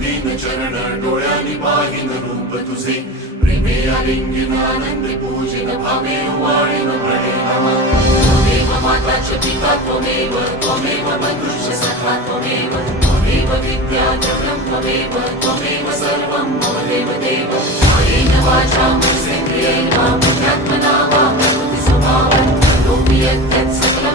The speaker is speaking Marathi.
दीन चरण डोळ्यांनी पाहिन रूप तुझे प्रेमे आलिंगन आनंद पूजन भावे वाळीन प्रणय नमः त्वमेव माताच पिता त्वमेव त्वमेव बन्धुश्च सखा त्वमेव त्वमेव विद्या जगतं त्वमेव त्वमेव सर्वं मम देवदेव कायेन वाचा मनसेन्द्रियेण बुद्ध्यात्मना वा प्रकृति स्वभावं करोमि यत् सकलं